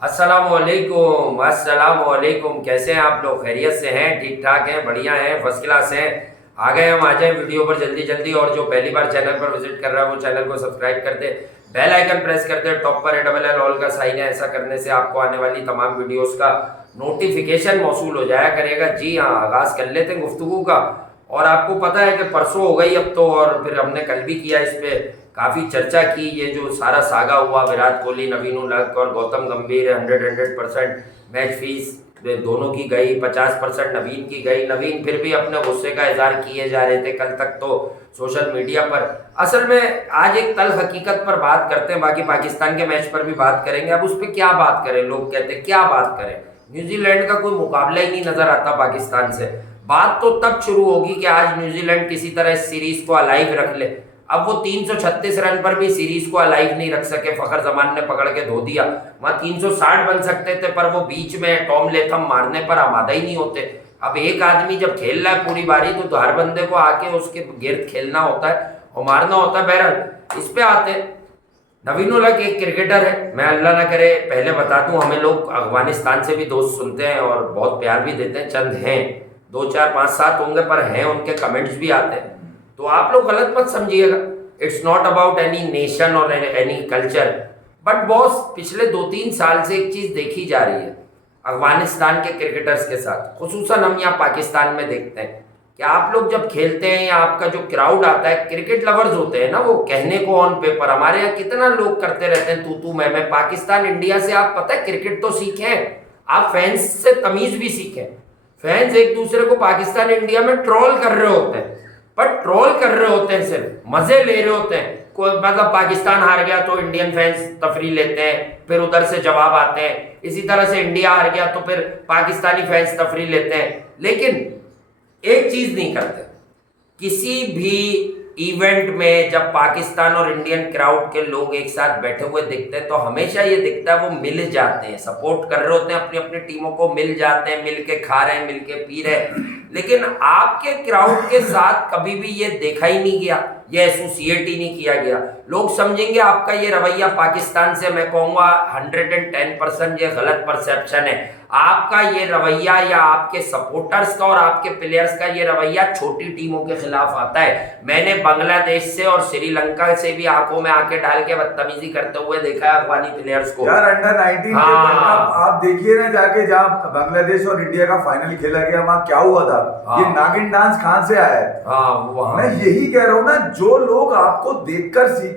अस्सलामुअलैकुम अस्सलामुअलैकुम। कैसे हैं आप लोग? खैरियत से हैं? ठीक ठाक हैं? बढ़िया हैं? फर्स्ट क्लास हैं? आ गए हम, आ जाए वीडियो पर जल्दी जल्दी। और जो पहली बार चैनल पर विजिट कर रहा है वो चैनल को सब्सक्राइब कर दे, बेल आइकन प्रेस कर दे, टॉप पर ALL ऑल का साइन है। ऐसा करने से आपको आने वाली तमाम वीडियोस का नोटिफिकेशन मौसूल हो जाया करेगा। जी हाँ, आगाज कर लेते हैं गुफ्तगू का। और आपको पता है कि परसों हो गई अब तो, और फिर हमने कल भी किया, इस पे काफ़ी चर्चा की। ये जो सारा सागा हुआ विराट कोहली, नवीन उल-हक और गौतम गंभीर, 100% मैच फीस दोनों की गई, 50% नवीन की गई। नवीन फिर भी अपने गुस्से का इजहार किए जा रहे थे कल तक तो सोशल मीडिया पर। असल में आज एक तल हकीकत पर बात करते हैं, बाकी पाकिस्तान के मैच पर भी बात करेंगे। अब उस पर क्या बात करें, लोग कहते हैं क्या बात करें, न्यूजीलैंड का कोई मुकाबला ही नहीं नजर आता पाकिस्तान से। बात तो तब शुरू होगी कि आज न्यूजीलैंड किसी तरह इस सीरीज को अलाइव रख ले। अब वो 336 रन पर भी सीरीज को अलाइव नहीं रख सके, फखर जमान ने पकड़ के धो दिया। वहां 360 बन सकते थे, पर वो बीच में टॉम लेथम मारने पर आमादा ही नहीं होते। अब एक आदमी जब खेल रहा है पूरी बारी, तो हर बंदे को आके उसके गिर्द खेलना होता है और मारना होता है। बहरहाल इस पे आते हैं। नवीन उल हक एक क्रिकेटर है, मैं अल्लाह ना करे पहले बता दूं, हमें लोग अफगानिस्तान से भी दोस्त सुनते हैं और बहुत प्यार भी देते हैं। चंद हैं, 2 4 5 7 होंगे, पर हैं, उनके कमेंट्स भी आते हैं। तो आप लोग गलत मत समझिएगा। It's not about any nation और एनी कल्चर। बट बॉस, पिछले 2-3 साल से एक चीज देखी जा रही है अफगानिस्तान के क्रिकेटर्स के साथ, खुसूसन हम यहाँ पाकिस्तान में देखते हैं कि आप लोग जब खेलते हैं या आपका जो क्राउड आता है, क्रिकेट लवर्स होते हैं ना, वो कहने को ऑन पेपर हमारे यहाँ कितना लोग करते रहते हैं तू मैं। पाकिस्तान इंडिया से आप पता है क्रिकेट तो सीखे, आप फैंस से तमीज भी सीखे। फैंस एक दूसरे को पाकिस्तान इंडिया में ट्रोल कर रहे होते हैं, पर ट्रोल कर रहे होते हैं, सिर्फ मजे ले रहे होते हैं। कोई मतलब पाकिस्तान हार गया तो इंडियन फैंस तफरी लेते हैं, फिर उधर से जवाब आते हैं। इसी तरह से इंडिया हार गया तो फिर पाकिस्तानी फैंस तफरी लेते हैं। लेकिन एक चीज नहीं करते, किसी भी इवेंट में जब पाकिस्तान और इंडियन क्राउड के लोग एक साथ बैठे हुए दिखते हैं तो हमेशा ये दिखता है वो मिल जाते हैं, सपोर्ट कर रहे होते हैं अपनी अपनी टीमों को, मिल जाते हैं, मिल के खा रहे हैं, मिल के पी रहे हैं। लेकिन आपके क्राउड के साथ कभी भी ये देखा ही नहीं गया, ये एसोसिएट ही नहीं किया गया। लोग समझेंगे आपका ये रवैया पाकिस्तान से, मैं कहूँगा 110% ये गलत परसेप्शन है। आपका ये रवैया या आपके सपोर्टर्स का और आपके प्लेयर्स का ये रवैया छोटी टीमों के खिलाफ आता है। मैंने बांग्लादेश से और श्रीलंका से भी आंखों में आंखें डाल के बदतमीजी करते हुए देखा है अफगानी प्लेयर्स को। यार अंडर 19 आप देखिए ना, जाके जहाँ बांग्लादेश और इंडिया का फाइनल खेला गया, वहाँ क्या हुआ था। ये नागिन डांस कहाँ से आया है? मैं यही कह रहा हूँ ना, जो लोग आपको देखकर सीखे,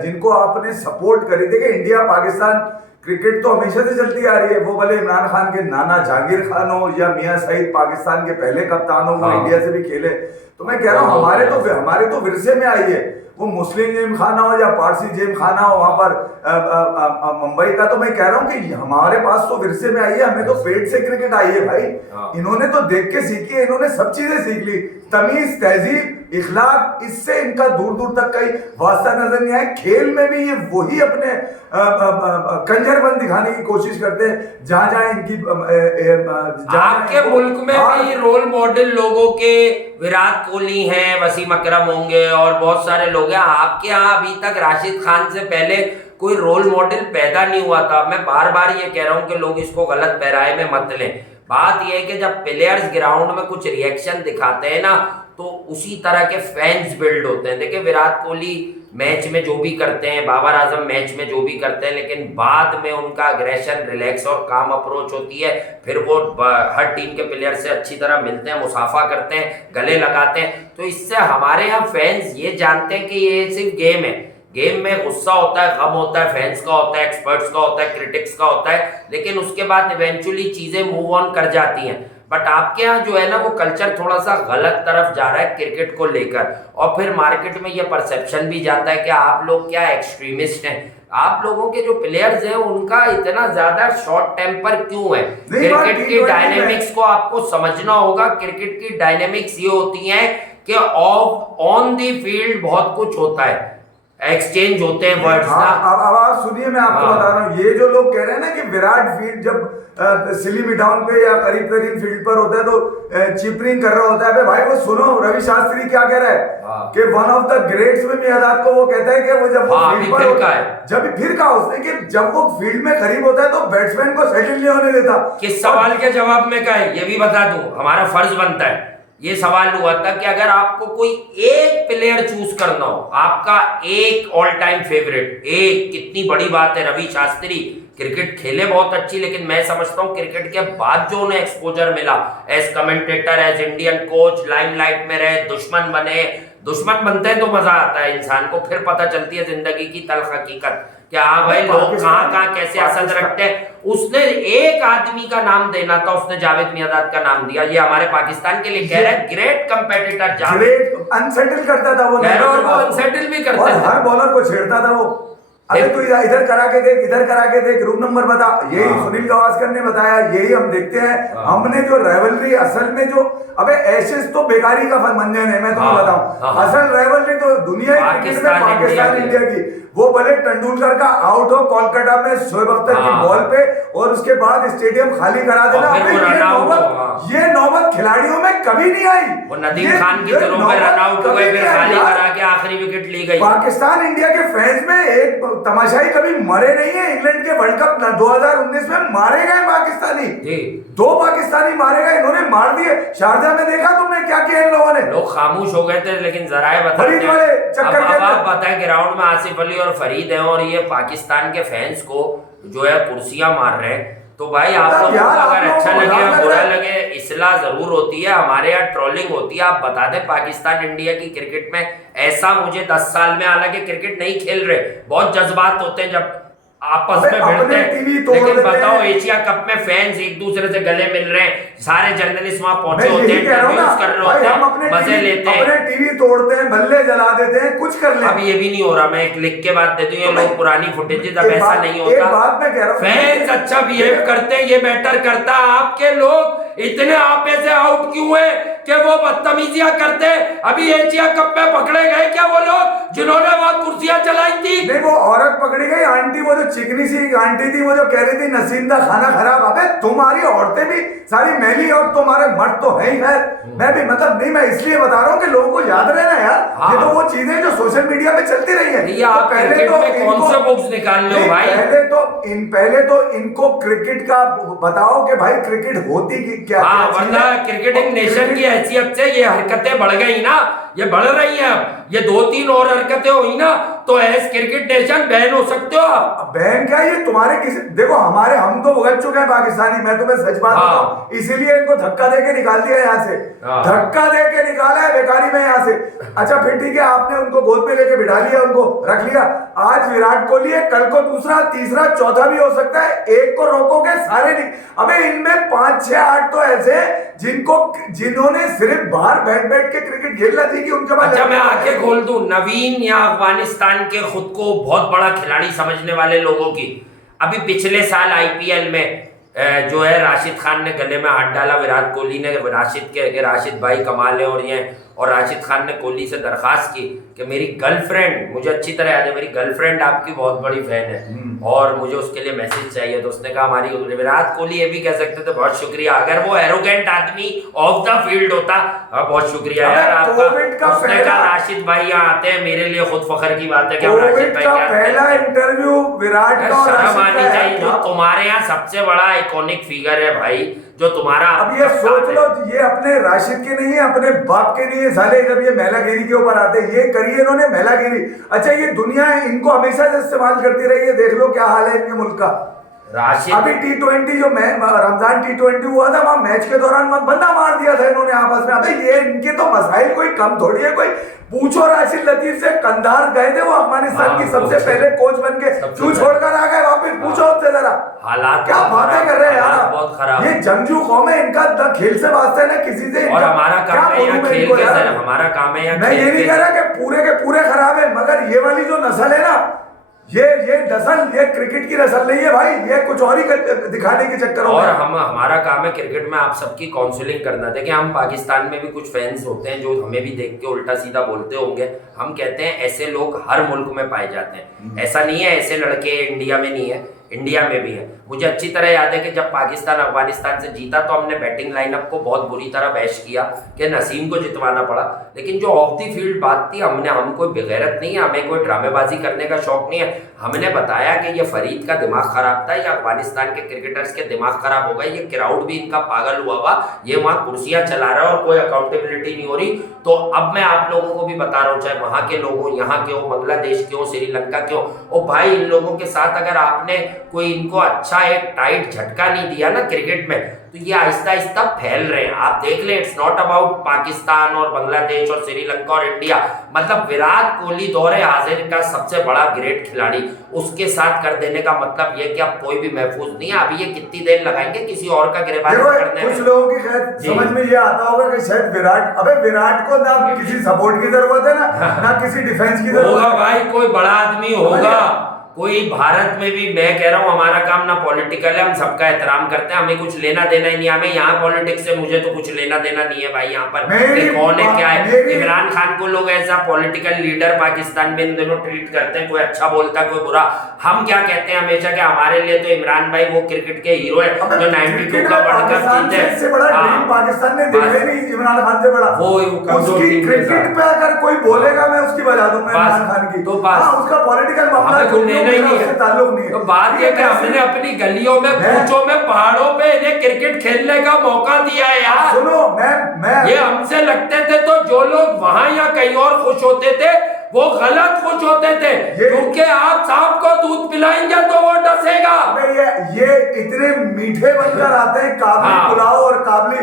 जिनको आपने सपोर्ट करी। देखिए, इंडिया पाकिस्तान क्रिकेट तो हमेशा से चलती आ रही है। वो भले इमरान खान के नाना जहांगीर खान हो या मियां सईद पाकिस्तान के पहले कप्तान हो, वो इंडिया से भी खेले। तो मैं कह रहा हूँ हमारे तो विरसे में आई है। वो मुस्लिम जिम खाना हो या पारसी जिम खाना हो वहां पर मुंबई का, तो मैं कह रहा हूँ कि हमारे पास तो विरसे में आई है। हमें तो पेट से क्रिकेट आई है भाई। इन्होंने तो देख के सीखी है, इन्होंने सब चीजें सीख ली। तमीज, तहजीब, इखलाक, इससे इनका दूर दूर तक कहीं वास्ता नजर नहीं आया। खेल में भी ये वही अपने कंजरपन दिखाने की कोशिश करते हैं। जहां जहां इनकी आपके मुल्क में भी रोल मॉडल लोगों के विराट कोहली हैं, वसीम अकरम होंगे और बहुत सारे लोग हैं। आपके यहाँ अभी तक राशिद खान से पहले कोई रोल मॉडल पैदा नहीं हुआ था। मैं बार बार ये कह रहा हूँ कि लोग इसको गलत पैराए में मत लें। बात यह है कि जब प्लेयर्स ग्राउंड में कुछ रिएक्शन दिखाते हैं ना, तो उसी तरह के फैंस बिल्ड होते हैं। देखिए, विराट कोहली मैच में जो भी करते हैं, बाबर आजम मैच में जो भी करते हैं, लेकिन बाद में उनका अग्रेशन, रिलैक्स और काम अप्रोच होती है। फिर वो हर टीम के प्लेयर से अच्छी तरह मिलते हैं, मुसाफा करते हैं, गले लगाते हैं। तो इससे हमारे यहाँ फैंस ये जानते हैं कि ये सिर्फ गेम है। गेम में गुस्सा होता है, गम होता है, फैंस का होता है, एक्सपर्ट्स का होता है, क्रिटिक्स का होता है, लेकिन उसके बाद इवेंचुअली चीजें मूव ऑन कर जाती हैं। बट आपके यहाँ जो है ना, वो कल्चर थोड़ा सा गलत तरफ जा रहा है क्रिकेट को लेकर, और फिर मार्केट में ये परसेप्शन भी जाता है कि आप लोग क्या एक्सट्रीमिस्ट हैं। आप लोगों के जो प्लेयर्स हैं उनका इतना ज्यादा शॉर्ट टेम्पर क्यों है? क्रिकेट की डायनेमिक्स को आपको समझना होगा। क्रिकेट की डायनेमिक्स ये होती है कि ऑन दी फील्ड बहुत कुछ होता है एक्सचेंज होते हैं वर्ड्स ना। अब आप सुनिए, मैं आपको बता रहा हूँ, ये जो लोग कह रहे हैं ना कि विराट फील्ड जब सिली डाउन पे या करीब करीब फील्ड पर होता है तो चिपरिंग कर रहा होता है, भाई वो सुनो, रवि शास्त्री क्या कह रहा है कि वन ऑफ द ग्रेट्स में मियादाद को वो कहता है कि वो जब वो फील्ड पर होता है, जब फिर कहा उसने कि जब वो फील्ड में करीब होता है तो बैट्समैन को सेटल नहीं होने देता। किस सवाल के जवाब में कहा है ये भी बता दूं, हमारा फर्ज बनता है। ये सवाल हुआ था कि अगर आपको कोई एक प्लेयर चूज करना हो, आपका एक ऑल टाइम फेवरेट, एक, कितनी बड़ी बात है, रवि शास्त्री क्रिकेट खेले बहुत अच्छी, लेकिन मैं समझता हूं क्रिकेट के बाद जो उन्हें एक्सपोजर मिला as commentator, as Indian coach, limelight में रहे, दुश्मन बने, दुश्मन बनते हैं तो मजा आता है इंसान को, फिर पता चलती है जिंदगी की तल्ख हकीकत कि हाँ भाई लोग कहाँ कहाँ कैसे असद रखते हैं। उसने एक आदमी का नाम देना था, उसने जावेद मियादाद का नाम दिया। ये हमारे पाकिस्तान के लिए कह रहे हैं ग्रेट कंपेटिटर जावेद, अनसेटल करता था वो, अनसेटल भी करता था, हर बॉलर को छेड़ता था वो। अरे तू इधर करा के देख, इधर करा के देख, रूम नंबर बता, यही सुनील गावस्कर ने बताया, यही हम देखते हैं। हमने जो राइवलरी असल में जो, अबे एशेज तो बेकारी का मंजन है, मैं तुम्हें बताऊं, असल राइवलरी तो दुनिया क्रिकेट में पाकिस्तान इंडिया की, वो भले तेंदुलकर का आउट हो कोलकाता में शोएब अख्तर की बॉल पे और उसके बाद स्टेडियम खाली करा देना, ये नौबत खिलाड़ियों में कभी नहीं आई। वो नदीम खान की तरफ में रन आउट हुए, फिर खाली करा के आखिरी विकेट ली गई। पाकिस्तान इंडिया के फैंस में एक तमाशाई कभी मरे नहीं है। इंग्लैंड के वर्ल्ड कप 2019 में मारे गए पाकिस्तानी, 2 पाकिस्तानी मारे गए, इन्होंने मार दिए। शारजा में देखा तुमने क्या किया इन लोगों ने? लोग खामोश हो गए थे, लेकिन जराए बताते हैं, आप बताएं ग्राउंड में आसिफ अली और फरीद हैं और ये पाकिस्तान के फैंस को जो है कुर्सियां मार रहे हैं। तो भाई आप लोगों को अगर अच्छा लगे या बुरा लगे, इस्लाह जरूर होती है, हमारे यहाँ ट्रोलिंग होती है। आप बता दें पाकिस्तान इंडिया की क्रिकेट में ऐसा मुझे 10 साल में, हालांकि क्रिकेट नहीं खेल रहे, बहुत जज्बात होते हैं जब आपस में भिड़ते हैं, लेकिन बताओ एशिया कप में फैंस एक दूसरे से गले मिल रहे हैं, सारे जर्नलिस्ट वहां पहुंचे होते हैं, इंटरव्यूज कर रहे होते हैं, मजे लेते हैं, अपने टीवी तोड़ते हैं, बल्ले जला देते हैं, कुछ कर लेते हैं। अब ये भी नहीं हो रहा, मैं एक लिख के बात देती हूँ, ये लोग पुरानी फुटेज, जब ऐसा नहीं होता, फैंस अच्छा बिहेव करते हैं, ये मैटर करता है। आपके लोग इतने आपे से आउट क्यों है कि वो बदतमीजियां करते? अभी एशिया कप में पकड़े गए क्या वो लोग जिन्होंने वहां कुर्सियां चलाई थी? नहीं, वो औरत पकड़ी गई, आंटी, वो जो चिकनी सी आंटी थी, वो जो कह रही थी नसीम दा खाना खराब। अबे तुम्हारी औरतें भी सारी मैली और तुम्हारे मर्द तो है ही है। मैं भी मतलब नहीं, मैं इसलिए बता रहा हूँ कि लोगों को याद रहना यार, ये तो वो चीजें जो सोशल मीडिया पे चलती रही है। तो पहले तो कौन से बुक्स निकाल लो भाई? पहले तो इनको क्रिकेट का बताओ कि भाई क्रिकेट होती की क्या? वरना क्रिकेटिंग नेशन की हैसियत से ये हरकतें बढ़ गई ना, ये बढ़ रही हैं। अब ये 2-3 और हरकतें हुई ना तो एज क्रिकेट नेशन बैन हो सकते हो आप। बैन क्या, ये तुम्हारे किसी, देखो हमारे, हम तो भुगत चुके हैं पाकिस्तानी, मैं तुम्हें सच बात बताऊं, इसीलिए इनको धक्का देके निकाल दिया यहाँ से, धक्का देके निकाला है बेकारी में यहाँ से। अच्छा फिर ठीक है, आपने उनको गोद में लेके बिठा लिया, उनको रख लिया। आज विराट कोहली है, कल को दूसरा, तीसरा, चौथा भी हो सकता है, एक को रोकोगे सारे नहीं। अबे इनमें 5, 6, 8 तो ऐसे जिन्होंने सिर्फ बाहर बैठ बैठ के क्रिकेट खेलना थी कि उनके पास। अच्छा मैं आके खोल दूं, नवीन या अफगानिस्तान के खुद को बहुत बड़ा खिलाड़ी समझने वाले लोगों की, अभी पिछले साल आईपीएल में जो है राशिद खान ने गले में हाथ डाला, विराट कोहली ने राशिद भाई कमाल है और ये, और राशिद खान ने कोहली से दरखास्त की कि मेरी गर्लफ्रेंड, मुझे अच्छी तरह याद है, मेरी गर्लफ्रेंड आपकी बहुत बड़ी फैन है और मुझे उसके लिए मैसेज चाहिए। तो उसने कहा हमारी, विराट कोहली ये भी कह सकते थे बहुत शुक्रिया, अगर वो एरोगेंट आदमी ऑफ द फील्ड होता, बहुत शुक्रिया यार आपका। उसने कहा राशिद भाई यहाँ आते हैं, मेरे लिए खुद फखर की बात है कि राशिद भाई क्या पहला इंटरव्यू विराट का, शर्म आनी चाहिए। जो तुम्हारे यहाँ सबसे बड़ा आइकॉनिक फिगर है भाई, जो तुम्हारा, अब ये सोच लो, ये अपने राशिद के नहीं है, अपने बाप के नहीं है साले। जब ये महिलागिरी के ऊपर आते हैं, ये करिए इन्होंने महिलागिरी। अच्छा ये दुनिया इनको हमेशा से इस्तेमाल करती रही है, देख लो क्या हाल है इनके मुल्क का। राशिद अभी T20 जो रमजान T20 हुआ था, वहां मैच के दौरान बंदा मार दिया था इन्होंने आपस में। अबे ये इनके तो मसाइल कोई कम थोड़ी है। कोई पूछो राशिद लतीफ से, कंधार गए थे वो अफगानिस्तान की सबसे पहले कोच बन के, क्यों छोड़कर आ गए वापस? पूछो उनसे जरा, हालात क्या बातें कर रहे हैं यार, बहुत खराब। ये जंगजू कौम है, इनका न खेल से वास्ता है ना किसी से। और हमारा काम है यहाँ खेल के, हमारा काम है यहाँ। मैं ये नहीं कह रहा कि पूरे के पूरे खराब है, मगर ये वाली जो नस्ल है ना, ये नस्ल, ये क्रिकेट की नस्ल नहीं है भाई, ये कुछ और ही दिखाने के चक्कर और हमारा काम है क्रिकेट में आप सबकी काउंसलिंग करना। देखिए हम पाकिस्तान में भी कुछ फैंस होते हैं जो हमें भी देख के उल्टा सीधा बोलते होंगे। हम कहते हैं ऐसे लोग हर मुल्क में पाए जाते हैं, ऐसा नहीं है ऐसे लड़के इंडिया में नहीं है, इंडिया में भी है। मुझे अच्छी तरह याद है कि जब पाकिस्तान अफगानिस्तान से जीता तो हमने बैटिंग लाइनअप को बहुत बुरी तरह बैश किया कि नसीम को जितवाना पड़ा, लेकिन जो ऑफ द फील्ड बात थी, हम कोई बेगैरत नहीं है, हमें कोई ड्रामेबाजी करने का शौक नहीं है। हमने बताया कि ये फरीद का दिमाग खराब था, या अफगानिस्तान के क्रिकेटर्स के दिमाग खराब हो गए, ये क्राउड भी इनका पागल हुआ हुआ, ये वहां कुर्सियां चला रहा है और कोई अकाउंटेबिलिटी नहीं हो रही। तो अब मैं आप लोगों को भी बता रहा हूँ, चाहे वहां के लोग हो, यहाँ के हो, बांग्लादेश के हो, श्रीलंका के हो, ओ भाई इन लोगों के साथ अगर आपने कोई इनको अच्छा एक टाइट झटका नहीं दिया ना क्रिकेट में, तो ये आहिस्ता आहिस्ता फैल रहे हैं। आप देख लें, इट्स नॉट अबाउट पाकिस्तान और बांग्लादेश और श्रीलंका और इंडिया, मतलब विराट कोहली दौरे हाजिर का सबसे बड़ा ग्रेट खिलाड़ी, उसके साथ कर देने का मतलब ये कि अब कोई भी महफूज नहीं है। अभी ये कितनी देर लगाएंगे किसी और का गिरफ्तारी करने में? कुछ लोगों की शायद समझ में ये आता होगा कि शायद विराट को ना किसी सपोर्ट की जरूरत है ना किसी डिफेंस की जरूरत है। भाई कोई बड़ा आदमी होगा, कोई भारत में भी, मैं कह रहा हूँ हमारा काम ना पॉलिटिकल है, हम सबका एहतराम करते हैं, हमें कुछ लेना देना ही नहीं, हमें यहाँ पॉलिटिक्स से मुझे तो कुछ लेना देना नहीं है भाई। यहाँ पर कौन है क्या है, इमरान खान को लोग ऐसा पॉलिटिकल लीडर पाकिस्तान में इन दोनों ट्रीट करते हैं, कोई अच्छा बोलता है कोई बुरा। हम क्या कहते हैं हमेशा कि हमारे लिए तो इमरान भाई वो क्रिकेट के हीरो है जो 92 का वर्ल्ड कप जीते। पाकिस्तान ने देखा नहीं इमरान खान से बड़ा, वो उसकी क्रिकेट पे अगर कोई बोलेगा मैं उसकी बजा दूंगा इमरान खान की, तो उसका पॉलिटिकल मामला नहीं है, ताल्लुक नहीं है। तो बात ये कि हमने अपनी गलियों में, पूछों में, पहाड़ों पे इन्हें क्रिकेट खेलने का मौका दिया है यार। सुनो, मैं ये हमसे लगते थे तो जो लोग वहां या कहीं और खुश होते थे वो गलत खुश होते थे, क्योंकि आप सांप को दूध पिलाएंगे तो वो डसेगा। ये इतने मीठे बनकर आते हैं, काबली पुलाव और काबली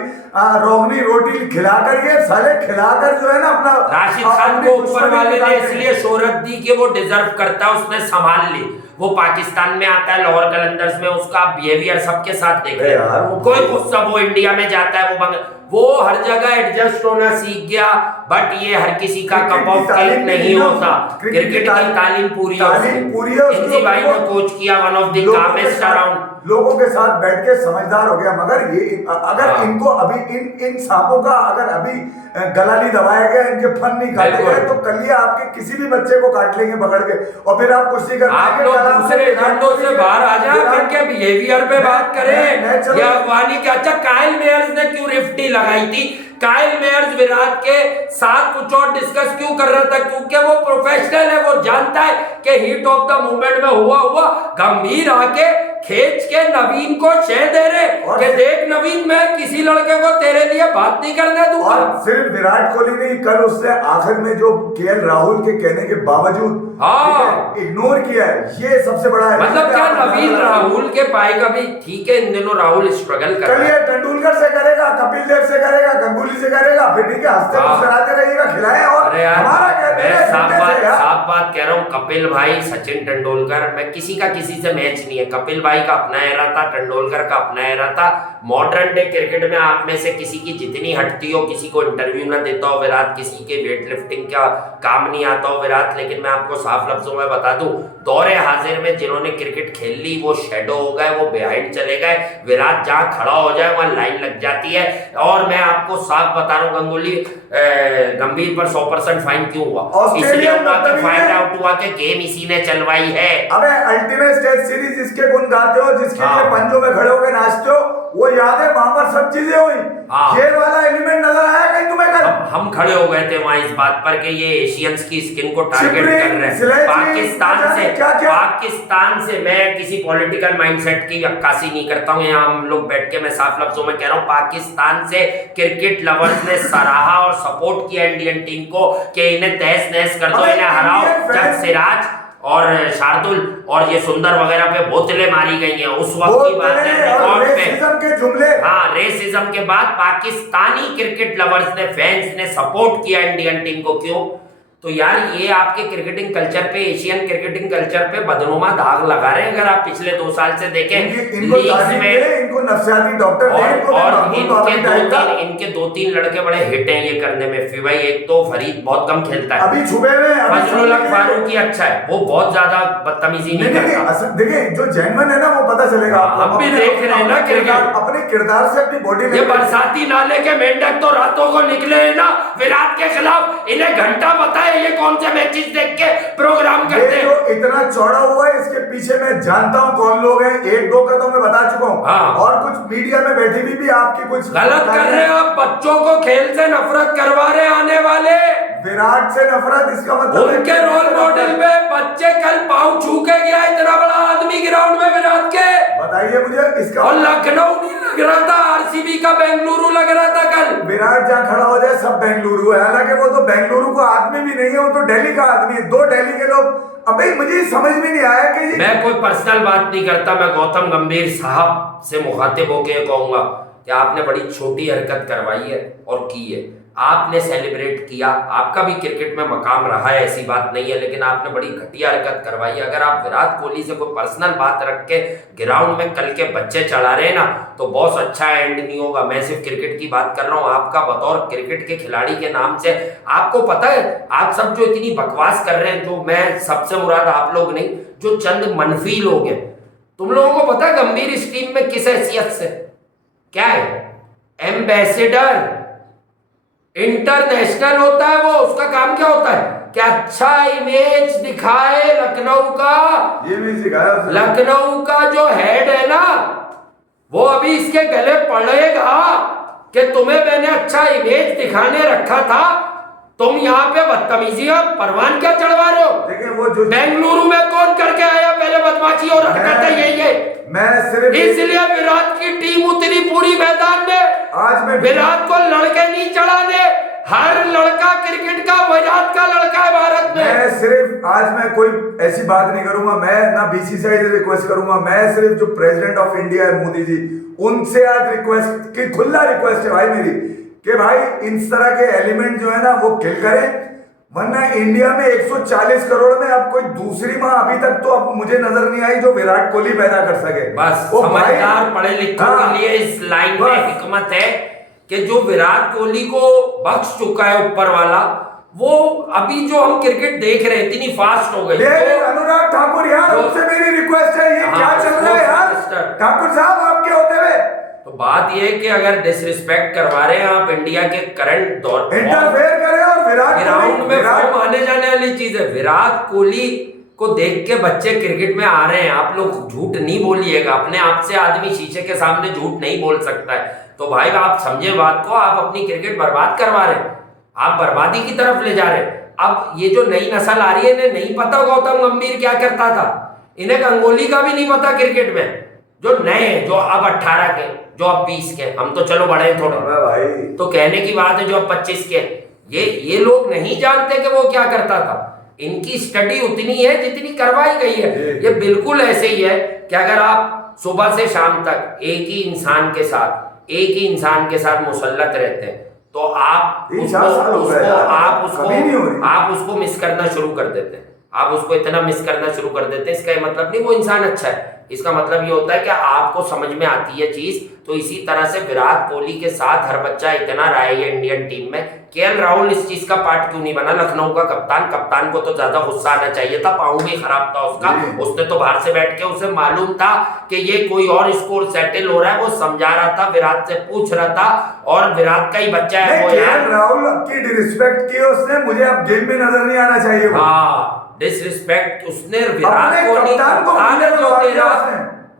रोगनी रोटी खिलाकर, ये साले खिलाकर जो है ना अपना राशिद खान को ऊपर वाले ने इसलिए शोहरत दी कि वो डिजर्व करता है, उसने संभाल ली। वो पाकिस्तान में आता है लाहौर कलंदर्स में, उसका बिहेवियर सबके साथ देख रहे हैं, कोई गुस्सा, वो इंडिया में जाता है, वो हर जगह एडजस्ट होना सीख गया। बट ये हर किसी का कप ऑफ केक नहीं होता, क्रिकेट की तालीम पूरी है। इसी भाई ने कोच किया, वन ऑफ द कामेस्ट अराउंड, लोगों के साथ बैठ के समझदार हो गया। मगर ये अगर इनको अभी इन सांपों का अगर अभी गला नहीं दबाया गया, इनके फन नहीं काटे गए, तो कल ये आपके किसी भी बच्चे को काट लेंगे पकड़ के, और फिर आप कुछ नहीं कर आप लोग दूसरे खंडों से बाहर आ जाए, इनके बिहेवियर पे बात करें। या अफगानी के, अच्छा काइल मेयर्स ने क्यों रिफ्टी लगाई थी? काइल मेयर्स विराट के साथ कुछ और डिस्कस क्यों कर रहा था? क्योंकि वो प्रोफेशनल है, वो जानता है कि हीट ऑफ द मोमेंट में हुआ गंभीर आके खींच के नवीन को शह दे रहे कि देख नवीन, मैं किसी लड़के को तेरे लिए बात नहीं करने दूंगा। और सिर्फ विराट कोहली नहीं, कल उसने आखिर में जो केएल राहुल के कहने के बावजूद इग्नोर किया है, ये सबसे बड़ा है। मतलब क्या नवीन राहुल के पाएगा भी? ठीक है, इन दिनों राहुल स्ट्रगल कर रहा है, तेंदुलकर से करेगा, कपिल देव से करेगा, गंगुली से करेगा, फिर ठीक है हंसते मुस्कुराते रहिएगा, खिलाए। और हमारा कहते हैं साफ बात कह रहा हूँ, कपिल भाई, सचिन तेंदुलकर, मैं किसी का किसी से मैच नहीं है, कपिल भाई का अपना एरा था, तेंदुलकर का अपना एरा था। मॉडर्न डे क्रिकेट में आप में से किसी की जितनी हटती हो, किसी को इंटरव्यू ना देता हो विराट, किसी के वेट लिफ्टिंग का काम नहीं आता हो विराट, लेकिन मैं आपको साफ लफ्जों में बता दूं, दौरे हाजिर में जिन्होंने क्रिकेट खेल ली वो शेडो हो गए, वो बिहाइंड चले गए। विराट जहां खड़ा हो जाए वहां लाइन लग जाती है। और मैं आपको साफ बता रहा हूं, गंगुली गंभीर पर 100% फाइन क्यों हुआ? इसलिए हुआ कि फाइंड आउट हुआ कि गेम इसी ने चलवाई है। अबे अल्टीमेट टेस्ट सीरीज जिसके गुण गाते हो, जिसके लिए पंजों में खड़े होकर नाचते हो, वो याद है वहां पर सब चीजें हुई। ये वाला एलिमेंट नजर आया कहीं तुम्हें? कल हम खड़े हो गए थे वहां इस बात पर कि ये एशियंस की स्किन को टारगेट कर रहे हैं। पाकिस्तान से मैं किसी पॉलिटिकल माइंडसेट की अक्कासी नहीं करता हूं, यहाँ हम लोग बैठ के मैं साफ लफ्जों में कह रहा हूं, पाकिस्तान से क्रिकेट लवर्स ने सराहा और सपोर्ट किया इंडियन टीम को कि इन्हें तहस नहस कर दो, इन्हें हराओ। जब सिराज और शार्दुल और ये सुंदर वगैरह पे बोतलें मारी गई हैं, उस वक्त की बात है, रिकॉर्ड पे। हाँ, रेसिज्म के बाद पाकिस्तानी क्रिकेट लवर्स ने, फैंस ने सपोर्ट किया इंडियन टीम को। क्यों? तो यार ये आपके क्रिकेटिंग कल्चर पे, एशियन क्रिकेटिंग कल्चर पे बदनुमा दाग लगा रहे हैं। अगर आप पिछले 2 साल से देखें, इनको नफ्सियाती डॉक्टर और इनके 2-3 लड़के बड़े हिट हैं ये करने में। फिर भाई एक तो फरीद बहुत कम खेलता है, अभी छुपे हुए फजलुल हक फारूकी अच्छा है, वो बहुत ज्यादा बदतमीजी नहीं करता। देखिए जो जेन्युइन है ना वो पता चलेगा। अब भी देख रहे हैं ना क्रिकेट, अपने किरदार से अपनी बॉडी। ये बरसाती नाले के मेंढक तो रातों को निकले हैं ना विराट के खिलाफ, इन्हें घंटा पता है ये कौन से मैचेस देख के प्रोग्राम करते हैं। जो इतना चौड़ा हुआ है इसके पीछे मैं जानता हूं कौन लोग हैं, 1-2 का तो मैं बता चुका हूं। हाँ। और कुछ मीडिया में बैठी भी आपकी कुछ गलत कर रहे हैं आप, बच्चों को खेल से नफरत करवा रहे आने वाले। विराट से नफरत, इसका मतलब उनके रोल मॉडल पे बच्चे कल पांव छू के गया इतना बड़ा आदमी ग्राउंड में विराट के, बताइए मुझे इसका। और लखनऊ नहीं लग रहा था, आरसीबी का बेंगलुरु लग रहा था कल। विराट जहां खड़ा हो जाए सब बेंगलुरु है, हालांकि वो तो बेंगलुरु को आदमी भी नहीं है, वो तो दिल्ली का आदमी है। 2 दिल्ली के लोग। अबे मुझे समझ में नहीं आया कि मैं कोई पर्सनल बात नहीं करता, मैं गौतम गंभीर साहब से मुखातिब होकर कहूंगा कि आपने बड़ी छोटी हरकत करवाई है और की है। आपने सेलिब्रेट किया, आपका भी क्रिकेट में मकाम रहा है, ऐसी बात नहीं है, लेकिन आपने बड़ी घटिया हरकत करवाई। अगर आप विराट कोहली से कोई पर्सनल बात रख के ग्राउंड में कल के बच्चे चढ़ा रहे हैं ना, तो बहुत अच्छा एंड नहीं होगा। मैं सिर्फ क्रिकेट की बात कर रहा हूँ, आपका बतौर क्रिकेट के खिलाड़ी के नाम से आपको पता है, आप सब जो इतनी बकवास कर रहे हैं, जो मैं सबसे मुराद आप लोग नहीं, जो चंद मनफी लोग हैं, तुम लोगों को पता है गंभीर इस टीम में किस हैसियत से क्या है? एम्बेसडर, इंटरनेशनल होता है वो। उसका काम क्या होता है? क्या अच्छा इमेज दिखाए लखनऊ का। ये भी सिखाया लखनऊ का जो हेड है ना, वो अभी इसके गले पड़ेगा कि तुम्हें मैंने अच्छा इमेज दिखाने रखा था, तुम यहाँ पे बदतमीजी परवान क्या चढ़वा रहे हो? देखिए वो जो बेंगलुरु में कौन करके आया पहले बदमाशी और हरकतें यही है। मैं सिर्फ इसलिए विराट की टीम उतरी पूरी मैदान में। आज मैं विराट को लड़के नहीं चढ़ाने, हर लड़का क्रिकेट का विराट का लड़का है भारत में। मैं सिर्फ आज मैं कोई ऐसी बात नहीं करूंगा, मैं ना बीसीसीआई से रिक्वेस्ट करूंगा, मैं सिर्फ जो प्रेसिडेंट ऑफ इंडिया है मोदी जी, उनसे आज रिक्वेस्ट की खुला रिक्वेस्ट है भाई मेरी, कि भाई इस तरह के एलिमेंट जो है ना वो किल करें, वरना इंडिया में 140 करोड़ में अब कोई दूसरी माँ अभी तक तो अब मुझे नजर नहीं आई जो विराट कोहली पैदा कर सके। बस समझदार पढ़े लिखों के लिए इस लाइन में हिकमत है कि जो विराट कोहली को बख्श चुका है ऊपर वाला, वो अभी जो हम क्रिकेट देख रहे हैं इतनी फास्ट हो गई। अनुराग ठाकुर यार, आपसे मेरी रिक्वेस्ट है, ये क्या चल रहा है यार ठाकुर साहब आपके होते हुए? तो बात ये है कि अगर डिसरिस्पेक्ट करवा रहे हैं आप इंडिया के करंट दौर, इंटरफेयर करें और विराट ग्राउंड में फॉर्म आने जाने वाली चीज है। विराट कोहली को देख के बच्चे क्रिकेट में आ रहे हैं। आप लोग झूठ नहीं बोलिएगा, अपने आप से आदमी शीशे के सामने झूठ नहीं बोल सकता है। तो भाई आप समझे बात को, आप अपनी क्रिकेट बर्बाद करवा रहे हैं, आप बर्बादी की तरफ ले जा रहे हैं। अब ये जो नई नस्ल आ रही है, इन्हें नहीं पता गौतम गंभीर क्या करता था, इन्हें गंगोली का भी नहीं पता क्रिकेट में। जो नए जो अब 18 के, जो अब 20 के, हम तो चलो बड़े हैं थोड़े भाई, तो कहने की बात है, जो अब 25 के, ये लोग नहीं जानते कि वो क्या करता था। इनकी स्टडी उतनी है जितनी करवाई गई है। ये बिल्कुल ऐसे ही है कि अगर आप सुबह से शाम तक एक ही इंसान के साथ मुसल्लत रहते हैं, तो आप उसको मिस करना शुरू कर देते हैं। आप उसको इतना मिस करना शुरू कर देते हैं, इसका ये मतलब नहीं वो इंसान अच्छा है। इसका मतलब ये होता है कि आपको समझ में आती है चीज। तो इसी तरह से विराट कोहली के साथ हर बच्चा इतना रहा है इंडियन टीम में। केएल राहुल इस चीज का पार्ट क्यों नहीं बना? लखनऊ का कप्तान को तो ज्यादा गुस्सा आना चाहिए था, पाँव भी खराब था उसका। उसने तो बाहर से बैठ के, उसे मालूम था कि ये कोई और स्कोर सेटल हो रहा है, वो समझा रहा था, विराट से पूछ रहा था, और विराट का ही बच्चा है वो यार। राहुल की डिसरिस्पेक्ट की उसने, मुझे अब गेम में नजर नहीं आना चाहिए। हाँ, डिसरिस्पेक्ट उसने विराट कोहली कप्तान है जो तेरा,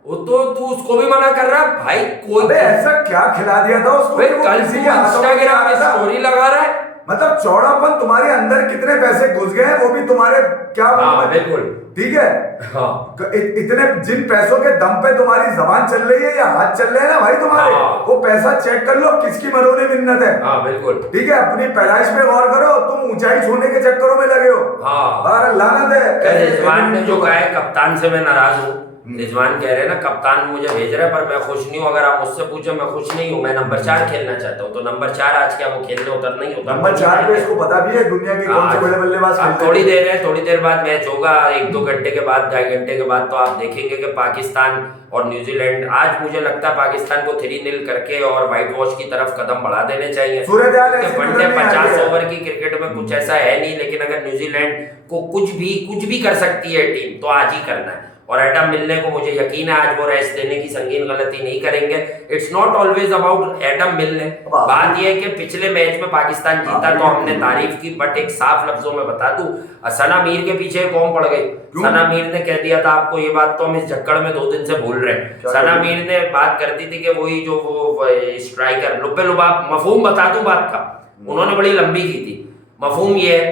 वो तो तू उसको भी मना कर रहा है भाई। कोई ऐसा क्या खिला दिया था उसको? कल इंस्टाग्राम में स्टोरी लगा रहा है, मतलब चौड़ापन तुम्हारे अंदर कितने पैसे घुस गए हैं वो भी तुम्हारे क्या? बिल्कुल ठीक है। हाँ। इतने जिन पैसों के दम पे तुम्हारी जबान चल रही है या हाथ चल रहे हैं ना भाई तुम्हारे, वो पैसा चेक कर लो किसकी मरोने मिन्नत है। हाँ बिल्कुल ठीक है, अपनी पैदाइश पे गौर करो, तुम ऊंचाई छूने के चक्करों में लगे हो। हाँ, लानत है। रिजवान ने जो कहा है कप्तान से मैं नाराज हूँ, रिजवान कह रहे हैं ना कप्तान मुझे भेज रहा है पर मैं खुश नहीं हूँ। अगर आप मुझसे पूछो मैं खुश नहीं हूँ, मैं नंबर 4 खेलना चाहता हूँ। तो नंबर 4 आज क्या वो खेलने उतर नहीं होता? नंबर 4 पे इसको पता भी है दुनिया के कौन से बड़े बल्लेबाज खेलते हैं। थोड़ी देर है, थोड़ी देर बाद मैच होगा, 1-2 घंटे के बाद, 2.5 घंटे के बाद, तो आप देखेंगे कि पाकिस्तान और न्यूजीलैंड, आज मुझे लगता है पाकिस्तान को 3-0 करके और व्हाइट वॉश की तरफ कदम बढ़ा देने चाहिए। वनडे 50 ओवर की क्रिकेट में कुछ ऐसा है नहीं, लेकिन अगर न्यूजीलैंड को कुछ भी कर सकती है टीम, तो आज ही करना है। और एडम मिलने को मुझे यकीन है आज वो रेस्ट देने की संगीन गलती नहीं करेंगे। It's not always about Adam मिलने। बात यह है कि पिछले मैच में पाकिस्तान जीता तो हमने तारीफ की, बट एक साफ लफ्जों में बता दूं, सना मीर के पीछे कौन पड़ गई? सना मीर ने कह दिया था आपको, ये बात तो हम इस झक्कड़ में 2 दिन से भूल रहे हैं। सना मीर ने बात कर दी थी कि वही जो वो स्ट्राइकर लुब्बे लुबाब, मफहूम बता दूं बात का, उन्होंने बड़ी लंबी की थी। मफहूम ये है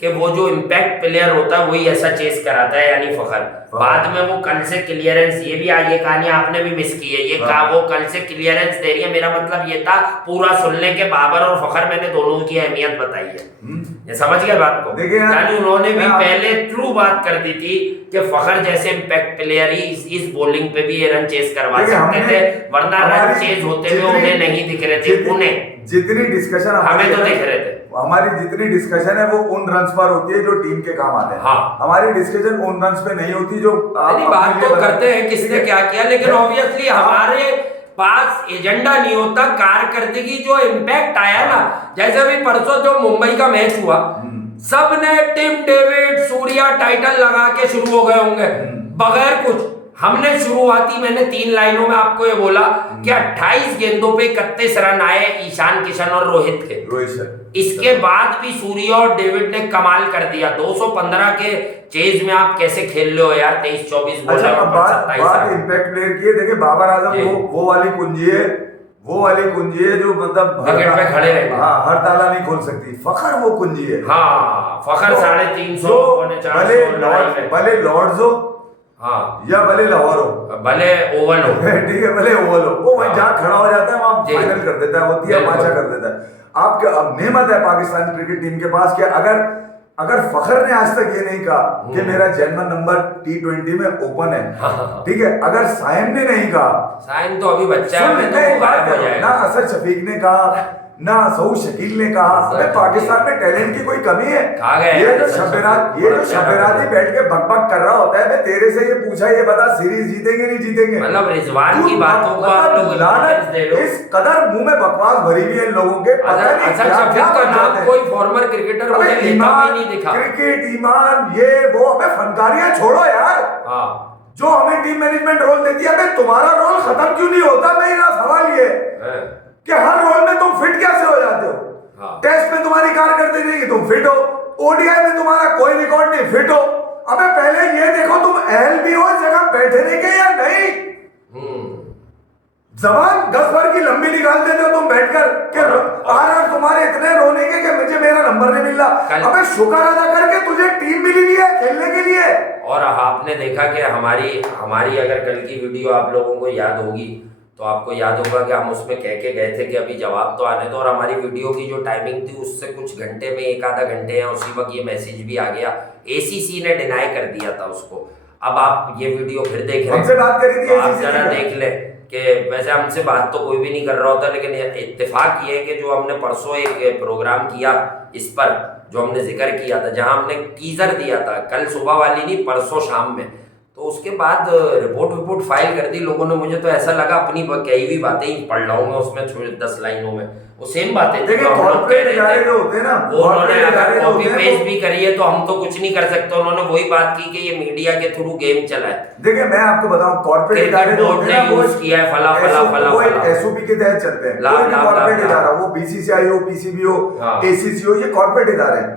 कि वो जो इम्पैक्ट प्लेयर होता है वही ऐसा चेस कराता है, यानी फखर। बाद में वो कल से क्लियरेंस, ये भी आज ये कहानी आपने भी मिस की है, ये कहा वो कल से क्लियरेंस दे रही है, मेरा मतलब ये था पूरा सुनने के बाबर और फखर मैंने दोनों की अहमियत बताई है। ये समझ गए बात को? यानी उन्होंने भी पहले ट्रू बात कर दी थी कि फखर जैसे इम्पैक्ट प्लेयर ही इस बॉलिंग पे भी ये रन चेस करवा सकते थे, वरना रन चेस होते हुए उन्हें नहीं दिख रहे थे। उन्हें जितनी डिस्कशन हमें तो दिख रहे थे, हमारी जितनी डिस्कशन है वो उन रन्स पर होती है जो टीम के काम आते हैं। हाँ। हमारी डिस्कशन उन रन्स पे नहीं होती जो बात तो करते हैं किसने क्या किया, लेकिन ऑब्वियसली हमारे पास एजेंडा नहीं होता। कारकर्दगी जो इम्पैक्ट आया ना, जैसे अभी परसों जो मुंबई का मैच हुआ, सबने टिम डेविड, सूर्या टाइटल लगा के शुरू हो गए होंगे बगैर कुछ। हमने शुरुआती, मैंने 3 लाइनों में आपको ये बोला कि 28 गेंदों पे 31 रन आए ईशान किशन और रोहित के। इसके बाद भी सूर्या और डेविड ने कमाल कर दिया। 215 के चेज में आप कैसे खेल लो यार, 23-24 बॉल। अच्छा, बात इम्पैक्ट प्लेयर की है। देखिए बाबर आजम वो वाली कुंजी है जो मतलब विकेट पे खड़े रहे। हाँ, हर ताला नहीं खोल सकती। फखर वो कुंजी है। हाँ, फखर 350 भले लॉर्ड्स हो, हाँ, या भले लाहौर हो, भले ओवल हो, ठीक है, भले ओवल हो, वो वहीं जहाँ खड़ा हो जाता है वहाँ फाइनल कर देता है, वो 3-5 कर देता है। आपके अब नेमत है पाकिस्तान क्रिकेट टीम के पास कि अगर फखर ने आज तक ये नहीं कहा कि मेरा जन्म नंबर T20 में ओपन है, ठीक है, अगर साइम ने नहीं कहा, साइम तो अभी बच्चा है, ना असद शफीक ने कहा, ना सऊद शकील ने कहा, अबे पाकिस्तान में टैलेंट की कोई कमी है? ये जो शबेराती बैठ के बकबक कर रहा होता है, मैं तेरे से ये पूछा, ये बता सीरीज जीतेंगे नहीं जीतेंगे? मतलब रिजवान की बातों को आप लोग लानत दे रहे हो। इस कदर मुंह में बकवास भरी हुई है इन लोगों के, पता नहीं असद शफीक का नाम कोई फॉर्मर क्रिकेटर मुझे लेता भी नहीं दिखा। क्रिकेट ईमान ये वो, अबे फनकारियां छोड़ो यार। जो हमें टीम मैनेजमेंट रोल देती है, अबे तुम्हारा रोल खत्म क्यों नहीं होता? मेरा सवाल ये कि हर रोल में तुम फिट कैसे हो जाते हो? टेस्ट में तुम्हारी कारकर्दगी नहीं, तुम फिट हो, ओडीआई में तुम्हारा कोई रिकॉर्ड नहीं, फिट हो। अबे पहले ये देखो तुम अहल भी हो जगह बैठने के या नहीं। जबान 10 बार की लंबी निकाल देते हो तुम बैठकर कि यार तुम्हारे इतने रोने के कि मुझे मेरा नंबर नहीं मिल रहा। अबे शुक्र अदा करके तुझे टीम मिली हुई है खेलने के लिए। और आपने देखा कि हमारी अगर कल की वीडियो आप लोगों को याद होगी तो आपको याद होगा कि हम उसमें कह के गए थे कि अभी जवाब तो आने दो, और हमारी वीडियो की जो टाइमिंग थी उससे कुछ घंटे में 1-आधा घंटे हैं, उसी वक्त ये मैसेज भी आ गया। ACC ने डिनाई कर दिया था उसको। अब आप ये वीडियो फिर देख रहे हैं, बात करी थी तो आप जरा देख लें कि वैसे हमसे बात तो कोई भी नहीं कर रहा होता, लेकिन इत्तेफाक ये है कि जो हमने परसों एक प्रोग्राम किया इस पर, जो हमने जिक्र किया था, जहां हमने टीजर दिया था, कल सुबह वाली नहीं परसों शाम में, तो उसके बाद रिपोर्ट फाइल कर दी लोगों ने। मुझे तो ऐसा लगा अपनी कही हुई बातें ही पढ़ रहा हूँ मैं उसमें 10 लाइनों में, वो सेम बातें थी जो हम लोग कह रहे थे। वो उन्होंने अगर कॉपी पेस्ट भी करी है तो हम तो कुछ नहीं कर सकते। उन्होंने वही बात की कि ये मीडिया के थ्रू गेम चला है। देखिए मैं आपको बताऊं, कॉर्पोरेट इदारे जो होते हैं ना, वो किया है फला वो एक SOP के तहत चलते हैं। कोई भी कॉर्पोरेट इदारा, वो BCCI हो, PCB हो, ACC हो, ये कॉर्पोरेट इदारे हैं,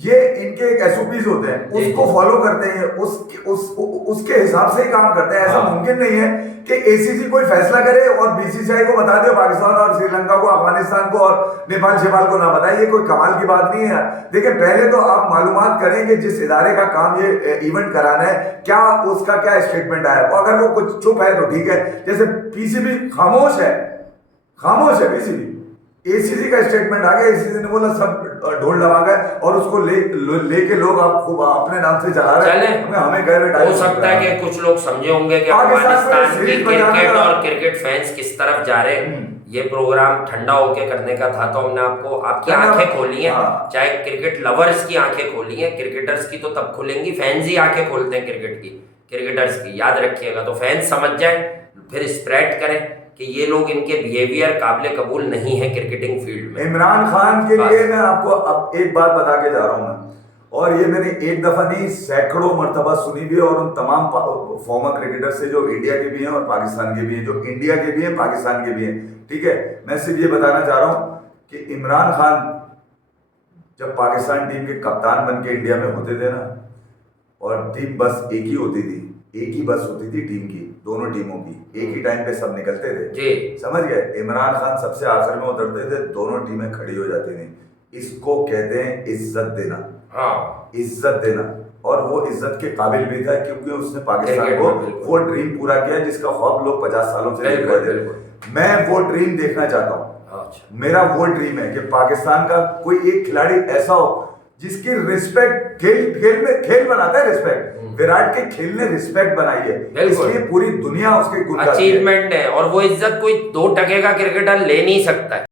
ये इनके एक SOPs होते हैं, उसको फॉलो करते हैं, उसके हिसाब से ही काम करते हैं। ऐसा मुमकिन नहीं है कि ACC कोई फैसला करे और BCCI को बता दे, पाकिस्तान और श्रीलंका को, अफगानिस्तान को और नेपाल को ना बताए। ये कोई कमाल की बात नहीं है। देखिए पहले तो आप मालूमात करें कि जिस इदारे का काम ये इवेंट कराना है, क्या उसका क्या स्टेटमेंट आया। अगर वो कुछ चुप है तो ठीक है, जैसे PCB खामोश है PCB, एसीसी का स्टेटमेंट आ गया, एसीसी ने बोला सब ढोल लगा गए और उसको लेके लोग आप खूब अपने नाम से चला रहे हैं। हमें कह रहे हो सकता है कि कुछ लोग समझे होंगे कि अफगानिस्तान की क्रिकेट और क्रिकेट फैंस किस तरफ जा रहे हैं। ये प्रोग्राम ठंडा होके करने का था, तो हमने आपकी आंखें खोली हैं। चाहे क्रिकेट लवर्स की आंखें खोली हैं, क्रिकेटर्स की तो तब खुलेंगी, फैंस ही आंखें खोलते हैं क्रिकेटर्स की, याद रखिएगा। तो फैंस समझ जाए, फिर स्प्रेड करें कि ये लोग, इनके बिहेवियर काबिल कबूल नहीं है क्रिकेटिंग फील्ड में। इमरान खान के लिए मैं आपको अब एक बात बता के जा रहा हूं मैं, और ये मैंने एक दफा नहीं सैकड़ों मर्तबा सुनी भी है, और उन तमाम फॉर्मर क्रिकेटर से जो इंडिया के भी हैं और पाकिस्तान के भी हैं, जो इंडिया के भी हैं पाकिस्तान के भी हैं, ठीक है। मैं सिर्फ ये बताना चाह रहा हूं कि इमरान खान जब पाकिस्तान टीम के कप्तान बन के इंडिया में होते थे ना, और टीम बस एक ही होती थी, एक ही बस होती थी टीम की, दोनों टीमों की, एक ही टाइम पे सब निकलते थे जी, समझ गए। इमरान खान सबसे आखिर में उतरते थे, दोनों टीमें खड़ी हो जाती थी। इसको कहते हैं इज्जत देना। हाँ, इज्जत देना, और वो इज्जत के काबिल भी था, क्योंकि उसने पाकिस्तान को वो ड्रीम पूरा किया जिसका ख्वाब लोग 50 सालों से देख रहे थे। मैं वो ड्रीम देखना चाहता हूँ। मेरा वो ड्रीम है कि पाकिस्तान का कोई एक खिलाड़ी ऐसा हो जिसकी रिस्पेक्ट खेल बनाता है, रिस्पेक्ट विराट के खेल ने रिस्पेक्ट बनाई है, इसलिए पूरी दुनिया उसके गुण गाती है। अचीवमेंट है, और वो इज्जत कोई 2 टके का क्रिकेटर ले नहीं सकता है।